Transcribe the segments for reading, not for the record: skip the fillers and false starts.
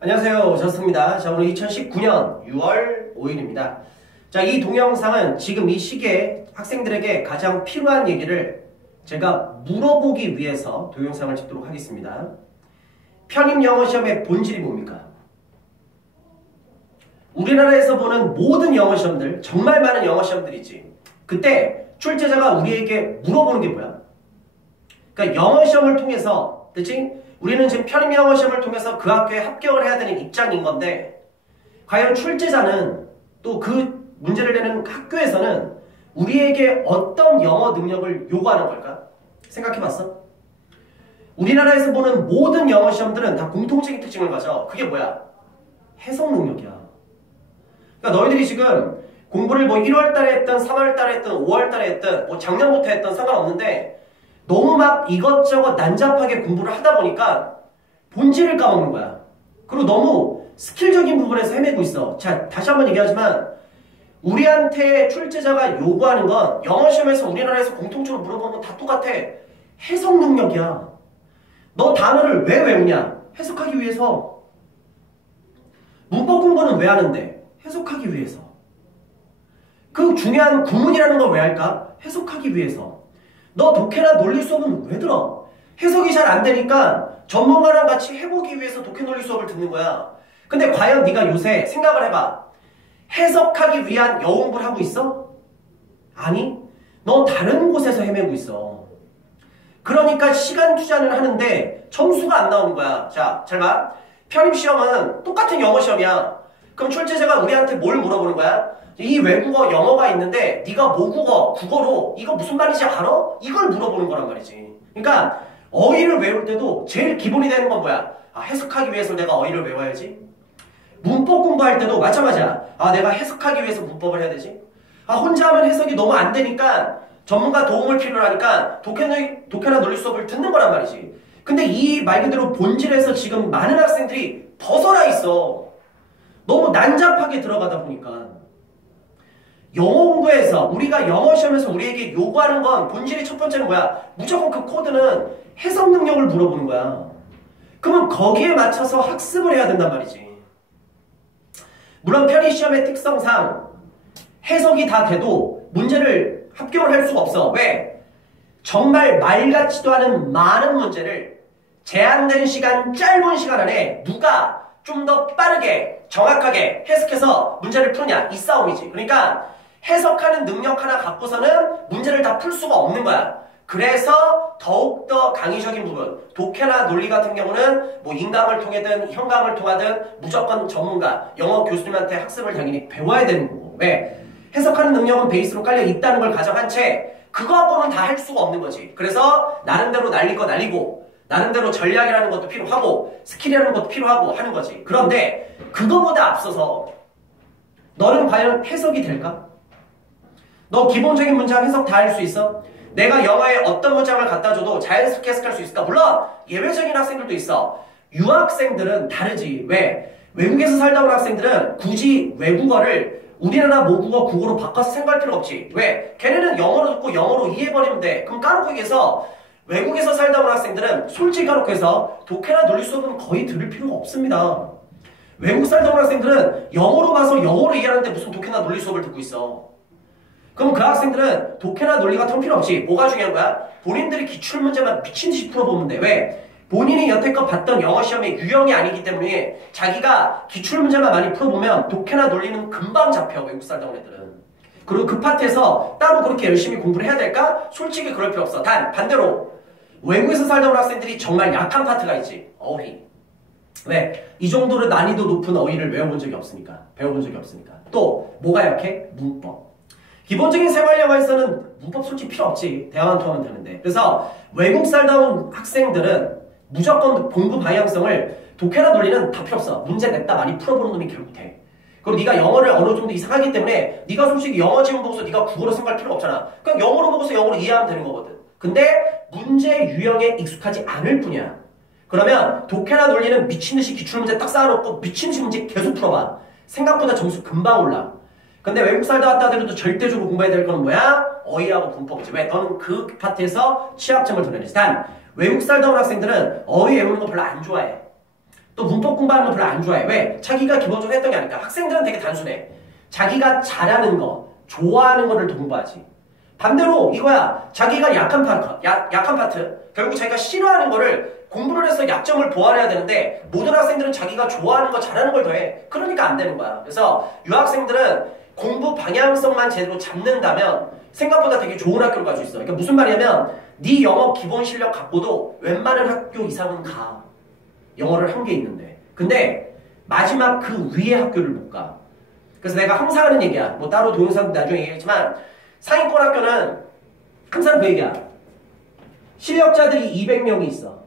안녕하세요. 저스입니다. 자, 오늘 2019년 6월 5일입니다. 자, 이 동영상은 지금 이 시기에 학생들에게 가장 필요한 얘기를 제가 물어보기 위해서 동영상을 찍도록 하겠습니다. 편입 영어 시험의 본질이 뭡니까? 우리나라에서 보는 모든 영어 시험들, 정말 많은 영어 시험들이지. 그때 출제자가 우리에게 물어보는 게 뭐야? 그러니까 영어 시험을 통해서, 그치? 우리는 지금 편입 영어 시험을 통해서 그 학교에 합격을 해야 되는 입장인 건데, 과연 출제자는 또 그 문제를 내는 학교에서는 우리에게 어떤 영어 능력을 요구하는 걸까? 생각해봤어? 우리나라에서 보는 모든 영어 시험들은 다 공통적인 특징을 가져. 그게 뭐야? 해석 능력이야. 그러니까 너희들이 지금 공부를 뭐 1월 달에 했든 3월 달에 했든 5월 달에 했든 뭐 작년부터 했든 상관없는데 너무 막 이것저것 난잡하게 공부를 하다 보니까 본질을 까먹는 거야. 그리고 너무 스킬적인 부분에서 헤매고 있어. 자, 다시 한번 얘기하지만 우리한테 출제자가 요구하는 건 영어 시험에서 우리나라에서 공통적으로 물어보는 건 다 똑같아. 해석 능력이야. 너 단어를 왜 외우냐? 해석하기 위해서. 문법 공부는 왜 하는데? 해석하기 위해서. 그 중요한 구문이라는 걸 왜 할까? 해석하기 위해서. 너 독해나 논리 수업은 왜 들어? 해석이 잘 안 되니까 전문가랑 같이 해보기 위해서 독해 논리 수업을 듣는 거야. 근데 과연 네가 요새 생각을 해봐. 해석하기 위한 영어 공부를 하고 있어? 아니, 너 다른 곳에서 헤매고 있어. 그러니까 시간 투자는 하는데 점수가 안 나오는 거야. 자, 잘 봐. 편입 시험은 똑같은 영어 시험이야. 그럼 출제자가 우리한테 뭘 물어보는 거야? 이 외국어 영어가 있는데 네가 모국어, 국어로 이거 무슨 말인지 알아? 이걸 물어보는 거란 말이지. 그러니까 어휘를 외울 때도 제일 기본이 되는 건 뭐야? 아, 해석하기 위해서 내가 어휘를 외워야지. 문법 공부할 때도 마찬가지야. 아, 내가 해석하기 위해서 문법을 해야 되지. 아, 혼자 하면 해석이 너무 안 되니까 전문가 도움을 필요로 하니까 독해나 논리 수업을 듣는 거란 말이지. 근데 이 말 그대로 본질에서 지금 많은 학생들이 벗어나 있어. 너무 난잡하게 들어가다 보니까. 영어 공부에서 우리가 영어 시험에서 우리에게 요구하는 건 본질이 첫 번째는 뭐야? 무조건 그 코드는 해석 능력을 물어보는 거야. 그러면 거기에 맞춰서 학습을 해야 된단 말이지. 물론 편입 시험의 특성상 해석이 다 돼도 문제를 합격을 할 수가 없어. 왜? 정말 말 같지도 않은 많은 문제를 제한된 시간, 짧은 시간 안에 누가 좀 더 빠르게 정확하게 해석해서 문제를 푸느냐, 이 싸움이지. 그러니까 해석하는 능력 하나 갖고서는 문제를 다 풀 수가 없는 거야. 그래서 더욱더 강의적인 부분, 독해나 논리 같은 경우는 뭐 인강을 통해든 현강을 통하든 무조건 전문가, 영어 교수님한테 학습을 당연히 배워야 되는 거고. 왜? 해석하는 능력은 베이스로 깔려 있다는 걸 가정한 채 그거 갖고는 다 할 수가 없는 거지. 그래서 나름대로 날릴 거 날리고 나름대로 전략이라는 것도 필요하고 스킬이라는 것도 필요하고 하는 거지. 그런데 그거보다 앞서서 너는 과연 해석이 될까? 너 기본적인 문장 해석 다 할 수 있어? 내가 영어에 어떤 문장을 갖다 줘도 자연스럽게 해석할 수 있을까? 물론 예외적인 학생들도 있어. 유학생들은 다르지. 왜? 외국에서 살다 온 학생들은 굳이 외국어를 우리나라 모국어, 국어로 바꿔서 생각할 필요 없지. 왜? 걔네는 영어로 듣고 영어로 이해해버리면 돼. 그럼 까놓고 얘기해서 외국에서 살다 온 학생들은 솔직히 까놓고 해서 독해나 논리 수업은 거의 들을 필요가 없습니다. 외국 살다 온 학생들은 영어로 봐서 영어로 이해하는데 무슨 독해나 논리 수업을 듣고 있어. 그럼 그 학생들은 독해나 논리 같은 건 필요 없지. 뭐가 중요한 거야? 본인들이 기출문제만 미친듯이 풀어보면 돼. 왜? 본인이 여태껏 봤던 영어 시험의 유형이 아니기 때문에 자기가 기출문제만 많이 풀어보면 독해나 논리는 금방 잡혀. 외국 살다 온 애들은. 그리고 그 파트에서 따로 그렇게 열심히 공부를 해야 될까? 솔직히 그럴 필요 없어. 단 반대로 외국에서 살다 온 학생들이 정말 약한 파트가 있지. 어휘. 왜? 이 정도로 난이도 높은 어휘를 외워본 적이 없으니까. 배워본 적이 없으니까. 또 뭐가 약해? 문법. 기본적인 생활영어에서는 문법 솔직히 필요 없지. 대화만 통하면 되는데. 그래서 외국 살다 온 학생들은 무조건 공부 방향성을 독해나 논리는 다 필요 없어. 문제 냈다 많이 풀어보는 놈이 결국 돼. 그리고 네가 영어를 어느 정도 이상하기 때문에 네가 솔직히 영어 지문 보고서 네가 국어로 생각할 필요 없잖아. 그냥 영어로 보고서 영어로 이해하면 되는 거거든. 근데 문제 유형에 익숙하지 않을 뿐이야. 그러면 독해나 논리는 미친듯이 기출문제 딱 쌓아놓고 미친듯이 문제 계속 풀어봐. 생각보다 점수 금방 올라. 근데 외국 살다 왔다 하더라도 절대적으로 공부해야 될 건 뭐야? 어휘하고 문법이지. 왜? 너는 그 파트에서 취약점을 드러내지. 단 외국 살다 온 학생들은 어휘 외우는 거 별로 안 좋아해. 또 문법 공부하는 거 별로 안 좋아해. 왜? 자기가 기본적으로 했던 게 아닐까. 학생들은 되게 단순해. 자기가 잘하는 거, 좋아하는 거를 공부하지. 반대로 이거야. 자기가 약한 파트. 결국 자기가 싫어하는 거를 공부를 해서 약점을 보완해야 되는데 모든 학생들은 자기가 좋아하는 거, 잘하는 걸 더해. 그러니까 안 되는 거야. 그래서 유학생들은 공부 방향성만 제대로 잡는다면 생각보다 되게 좋은 학교를 갈 수 있어. 그러니까 무슨 말이냐면 네 영어 기본 실력 갖고도 웬만한 학교 이상은 가. 영어를 한 게 있는데. 근데 마지막 그 위의 학교를 못 가. 그래서 내가 항상 하는 얘기야. 뭐 따로 동영상 나중에 얘기했지만 상위권 학교는 항상 그 얘기야. 실력자들이 200명이 있어.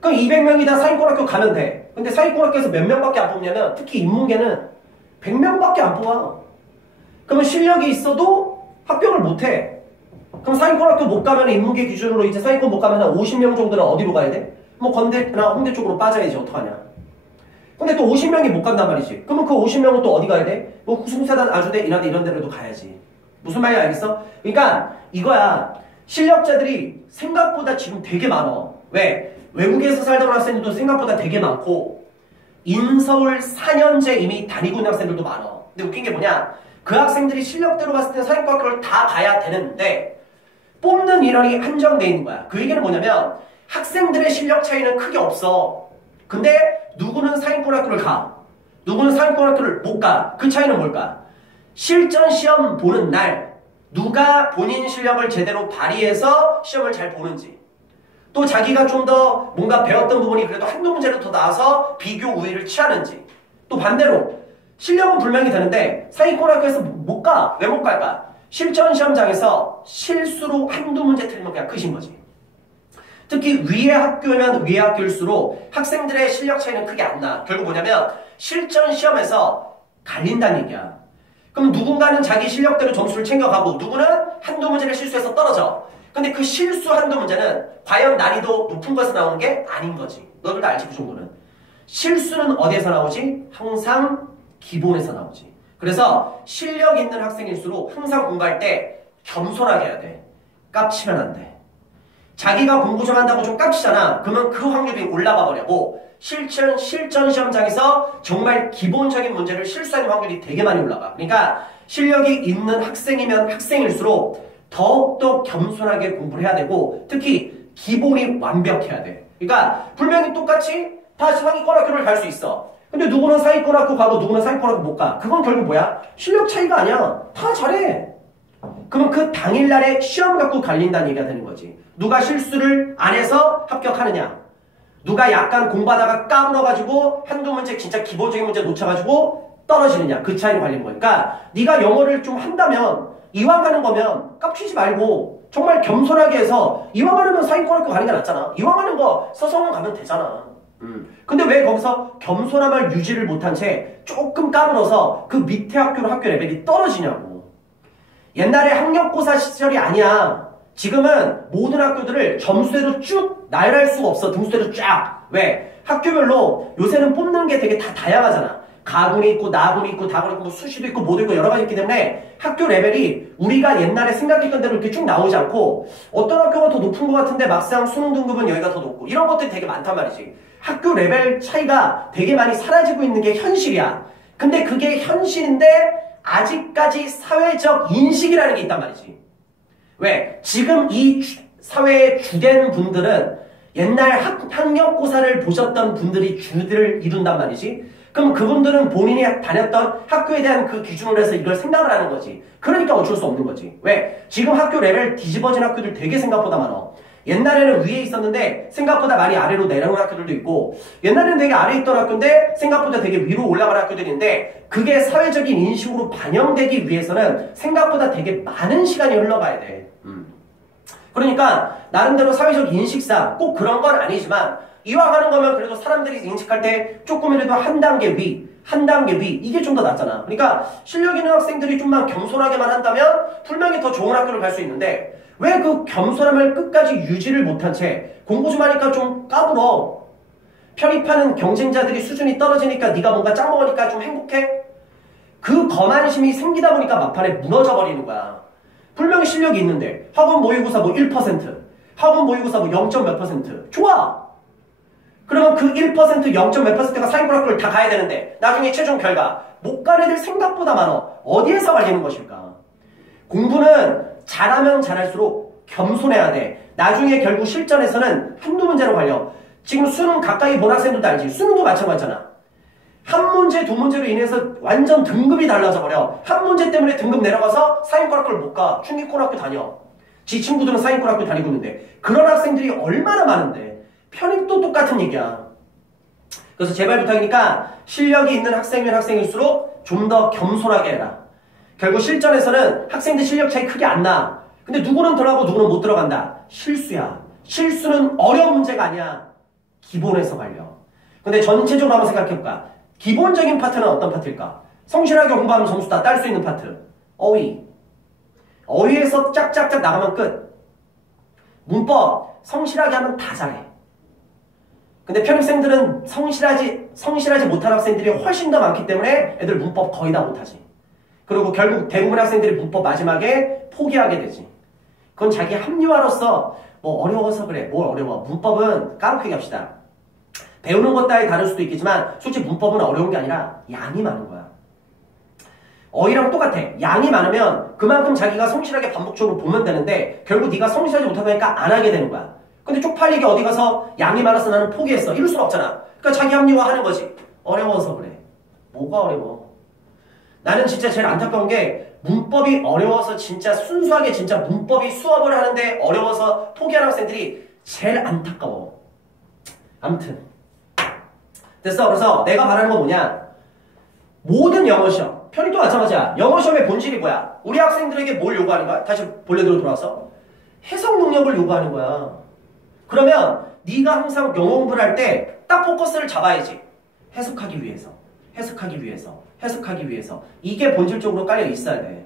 그럼 200명이 다 상위권 학교 가면 돼. 근데 상위권 학교에서 몇 명밖에 안 뽑냐면 특히 인문계는 100명밖에 안 뽑아. 그러면 실력이 있어도 합격을 못 해. 그럼 상위권 학교 못 가면 인문계 기준으로 이제 상위권 못 가면 한 50명 정도는 어디로 가야 돼? 뭐 건대나 홍대 쪽으로 빠져야지. 어떡하냐. 근데 또 50명이 못 간단 말이지. 그러면 그 50명은 또 어디 가야 돼? 뭐 구승사단, 아주대, 인하대 이런 데로도 가야지. 무슨 말인지 알겠어? 그러니까 이거야. 실력자들이 생각보다 지금 되게 많아. 왜? 외국에서 살던 학생들도 생각보다 되게 많고 인서울 4년제 이미 다니고 있는 학생들도 많아. 근데 웃긴 게 뭐냐? 그 학생들이 실력대로 봤을 때 상위권 학교를 다 가야 되는데 뽑는 인원이 한정돼 있는 거야. 그 얘기는 뭐냐면 학생들의 실력 차이는 크게 없어. 근데 누구는 상위권 학교를 가. 누구는 상위권 학교를 못 가. 그 차이는 뭘까? 실전 시험 보는 날 누가 본인 실력을 제대로 발휘해서 시험을 잘 보는지, 또 자기가 좀 더 뭔가 배웠던 부분이 그래도 한두 문제를 더 나와서 비교 우위를 취하는지, 또 반대로 실력은 불명이 되는데 상위권 학교에서 못 가. 왜 못 갈까? 실전 시험장에서 실수로 한두 문제 틀리면 그냥 끝인 거지. 특히 위의 학교면 위의 학교일수록 학생들의 실력 차이는 크게 안 나. 결국 뭐냐면 실전 시험에서 갈린다는 얘기야. 그럼 누군가는 자기 실력대로 점수를 챙겨가고 누구는 한두 문제를 실수해서 떨어져. 근데 그 실수 한두 문제는 과연 난이도 높은 것에서 나오는 게 아닌 거지. 너들도 알지 그 정도는. 실수는 어디에서 나오지? 항상 기본에서 나오지. 그래서 실력 있는 학생일수록 항상 공부할 때 겸손하게 해야 돼. 깝치면 안 돼. 자기가 공부 좀 한다고 좀 깝치잖아. 그러면 그 확률이 올라가 버리고 실전 시험장에서 정말 기본적인 문제를 실수하는 확률이 되게 많이 올라가. 그러니까 실력이 있는 학생이면 학생일수록 더욱더 겸손하게 공부를 해야 되고 특히 기본이 완벽해야 돼. 그러니까 분명히 똑같이 다 상위권 학교를 갈 수 있어. 근데 누구는 상위권 학교 가고 누구는 상위권 학교 못 가. 그건 결국 뭐야? 실력 차이가 아니야. 다 잘해. 그러면 그 당일날에 시험 갖고 갈린다는 얘기가 되는 거지. 누가 실수를 안 해서 합격하느냐, 누가 약간 공부하다가 까불어가지고 한두 문제 진짜 기본적인 문제 놓쳐가지고 떨어지느냐, 그 차이로 갈리는 거니까 네가 영어를 좀 한다면 이왕 가는 거면 깝치지 말고 정말 겸손하게 해서 이왕 하려면 상위권 학교 가는 게 낫잖아. 이왕 하는 거 서성원 가면 되잖아. 근데 왜 거기서 겸손함을 유지를 못한 채 조금 까불어서 그 밑에 학교 레벨이 떨어지냐고. 옛날에 학력고사 시절이 아니야. 지금은 모든 학교들을 점수대로 쭉 나열할 수가 없어. 등수대로 쫙. 왜? 학교별로 요새는 뽑는 게 되게 다 다양하잖아. 가군이 있고 나군이 있고 다군이 있고 뭐 수시도 있고 모두 있고 여러 가지 있기 때문에 학교 레벨이 우리가 옛날에 생각했던 대로 이렇게 쭉 나오지 않고 어떤 학교가 더 높은 것 같은데 막상 수능 등급은 여기가 더 높고 이런 것들이 되게 많단 말이지. 학교 레벨 차이가 되게 많이 사라지고 있는 게 현실이야. 근데 그게 현실인데 아직까지 사회적 인식이라는 게 있단 말이지. 왜? 지금 이 사회의 주된 분들은 옛날 학력고사를 보셨던 분들이 주들을 이룬단 말이지. 그럼 그분들은 본인이 다녔던 학교에 대한 그 기준으로 해서 이걸 생각을 하는 거지. 그러니까 어쩔 수 없는 거지. 왜? 지금 학교 레벨 뒤집어진 학교들 되게 생각보다 많아. 옛날에는 위에 있었는데 생각보다 많이 아래로 내려오는 학교들도 있고, 옛날에는 되게 아래에 있던 학교인데 생각보다 되게 위로 올라가는 학교들이 있는데, 그게 사회적인 인식으로 반영되기 위해서는 생각보다 되게 많은 시간이 흘러가야 돼. 그러니까 나름대로 사회적 인식상 꼭 그런 건 아니지만 이왕 하는 거면 그래도 사람들이 인식할 때 조금이라도 한 단계 위 이게 좀 더 낫잖아. 그러니까 실력 있는 학생들이 좀만 겸손하게만 한다면 분명히 더 좋은 학교를 갈 수 있는데 왜 그 겸손함을 끝까지 유지를 못한 채 공부 좀 하니까 좀 까불어. 편입하는 경쟁자들이 수준이 떨어지니까 네가 뭔가 짱 먹으니까 좀 행복해? 그 거만심이 생기다 보니까 막판에 무너져 버리는 거야. 분명히 실력이 있는데 학원 모의고사 뭐 1%, 학원 모의고사 뭐 0. 몇 %. 좋아. 그러면 그 1%, 0. 몇 %가 사인코락교를 다 가야 되는데 나중에 최종 결과 못 간 애들 생각보다 많어. 어디에서 갈리는 것일까? 공부는 잘하면 잘할수록 겸손해야 돼. 나중에 결국 실전에서는 한두 문제로 갈려. 지금 수능 가까이 본 학생들도 알지. 수능도 마찬가지잖아. 한 문제, 두 문제로 인해서 완전 등급이 달라져 버려. 한 문제 때문에 등급 내려가서 사인코락교를 못 가. 충기코락교 다녀. 지 친구들은 사인코락교 다니고 있는데 그런 학생들이 얼마나 많은데. 편입도 똑같은 얘기야. 그래서 제발 부탁이니까 실력이 있는 학생이면 학생일수록 좀 더 겸손하게 해라. 결국 실전에서는 학생들 실력 차이 크게 안 나. 근데 누구는 들어가고 누구는 못 들어간다. 실수야. 실수는 어려운 문제가 아니야. 기본에서 갈려. 근데 전체적으로 한번 생각해볼까? 기본적인 파트는 어떤 파트일까? 성실하게 공부하면 점수 다 딸 수 있는 파트. 어휘. 어휘에서 짝짝짝 나가면 끝. 문법 성실하게 하면 다 잘해. 근데 편입생들은 성실하지 못한 학생들이 훨씬 더 많기 때문에 애들 문법 거의 다 못하지. 그리고 결국 대부분의 학생들이 문법 마지막에 포기하게 되지. 그건 자기 합리화로서 뭐 어려워서 그래. 뭘 어려워. 문법은 까놓게 합시다. 배우는 것 따위 다를 수도 있겠지만 솔직히 문법은 어려운 게 아니라 양이 많은 거야. 어휘랑 똑같아. 양이 많으면 그만큼 자기가 성실하게 반복적으로 보면 되는데 결국 네가 성실하지 못하다 보니까 안 하게 되는 거야. 근데 쪽팔리게 어디 가서 양이 많아서 나는 포기했어. 이럴 수는 없잖아. 그러니까 자기 합리화 하는 거지. 어려워서 그래. 뭐가 어려워? 나는 진짜 제일 안타까운 게 문법이 어려워서 진짜 순수하게 진짜 문법이 수업을 하는데 어려워서 포기하는 학생들이 제일 안타까워. 아무튼 됐어. 그래서 내가 말하는 건 뭐냐? 모든 영어시험, 편입도 마찬가지야. 영어시험의 본질이 뭐야? 우리 학생들에게 뭘 요구하는 거야? 다시 본래대로 돌아와서 해석 능력을 요구하는 거야. 그러면 네가 항상 영어 공부를 할 때 딱 포커스를 잡아야지. 해석하기 위해서, 해석하기 위해서, 해석하기 위해서. 이게 본질적으로 깔려 있어야 돼.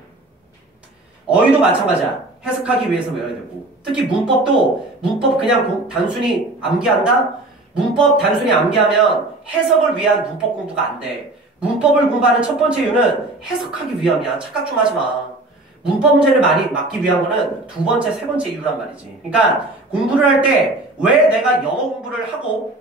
어휘도 마찬가지야. 해석하기 위해서 외워야 되고. 특히 문법도 문법 그냥 단순히 암기한다? 문법 단순히 암기하면 해석을 위한 문법 공부가 안 돼. 문법을 공부하는 첫 번째 이유는 해석하기 위함이야. 착각 좀 하지 마. 문법 문제를 많이 맞기 위한 거는 두 번째, 세 번째 이유란 말이지. 그러니까 공부를 할 때 왜 내가 영어 공부를 하고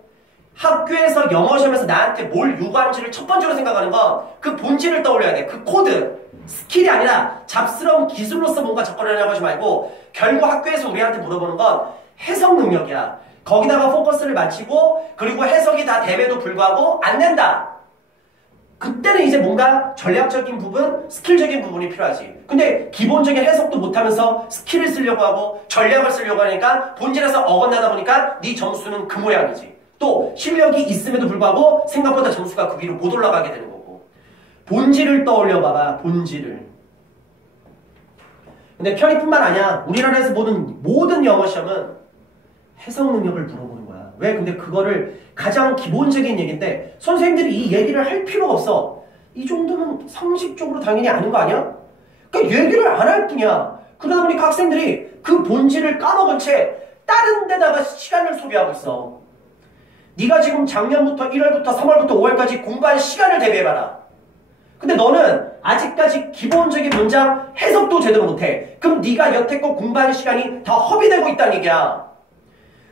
학교에서 영어 시험에서 나한테 뭘 요구하는지를 첫 번째로 생각하는 건 그 본질을 떠올려야 돼. 그 코드, 스킬이 아니라 잡스러운 기술로서 뭔가 접근하려고 하지 말고 결국 학교에서 우리한테 물어보는 건 해석 능력이야. 거기다가 포커스를 맞추고 그리고 해석이 다 됨에도 불구하고 안 된다. 그때는 이제 뭔가 전략적인 부분, 스킬적인 부분이 필요하지. 근데 기본적인 해석도 못하면서 스킬을 쓰려고 하고 전략을 쓰려고 하니까 본질에서 어긋나다 보니까 네 점수는 그 모양이지. 또 실력이 있음에도 불구하고 생각보다 점수가 그 위로 못 올라가게 되는 거고. 본질을 떠올려 봐봐. 본질을. 근데 편입뿐만 아니야. 우리나라에서 보는 모든 영어 시험은 해석 능력을 물어보는 거야. 왜? 근데 그거를 가장 기본적인 얘기인데 선생님들이 이 얘기를 할 필요가 없어. 이 정도면 상식적으로 당연히 아닌 거 아니야? 그러니까 얘기를 안 할 뿐이야. 그러다 보니까 학생들이 그 본질을 까먹은 채 다른 데다가 시간을 소비하고 있어. 네가 지금 작년부터 1월부터 3월부터 5월까지 공부한 시간을 대비해봐라. 근데 너는 아직까지 기본적인 문장 해석도 제대로 못해. 그럼 네가 여태껏 공부한 시간이 다 허비되고 있다는 얘기야.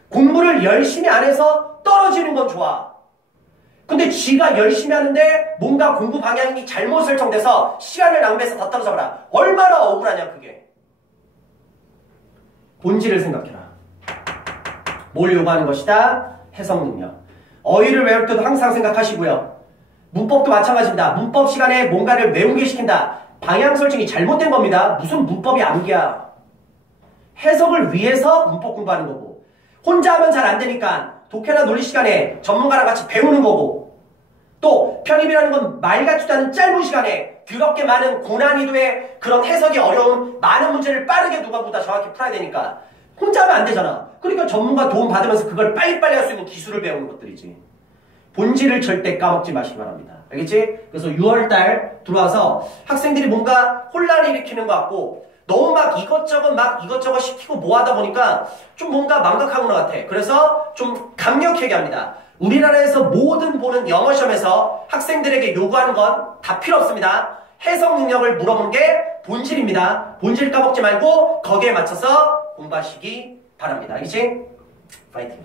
공부를 열심히 안 해서 떨어지는 건 좋아. 근데 쥐가 열심히 하는데 뭔가 공부 방향이 잘못 설정돼서 시간을 낭비해서 다 떨어져봐라. 얼마나 억울하냐 그게. 본질을 생각해라. 뭘 요구하는 것이다? 해석 능력. 어휘를 외울 때도 항상 생각하시고요. 문법도 마찬가지입니다. 문법 시간에 뭔가를 외우게 시킨다. 방향 설정이 잘못된 겁니다. 무슨 문법이 암기야. 해석을 위해서 문법 공부하는 거고 혼자 하면 잘 안 되니까 독해나 논리 시간에 전문가랑 같이 배우는 거고 또 편입이라는 건 말 같지도 않은 짧은 시간에 더럽게 많은 고난이도의 그런 해석이 어려운 많은 문제를 빠르게 누가보다 정확히 풀어야 되니까 혼자 하면 안 되잖아. 그러니까 전문가 도움 받으면서 그걸 빨리빨리 할 수 있는 기술을 배우는 것들이지. 본질을 절대 까먹지 마시기 바랍니다. 알겠지? 그래서 6월달 들어와서 학생들이 뭔가 혼란을 일으키는 것 같고 너무 막 이것저것 시키고 뭐 하다 보니까 좀 뭔가 망각한 것 같아. 그래서 좀 강력하게 합니다. 우리나라에서 모든 보는 영어 시험에서 학생들에게 요구하는 건 다 필요 없습니다. 해석 능력을 물어보는 게 본질입니다. 본질 까먹지 말고 거기에 맞춰서 공부하시기 바랍니다. 알겠지? 파이팅!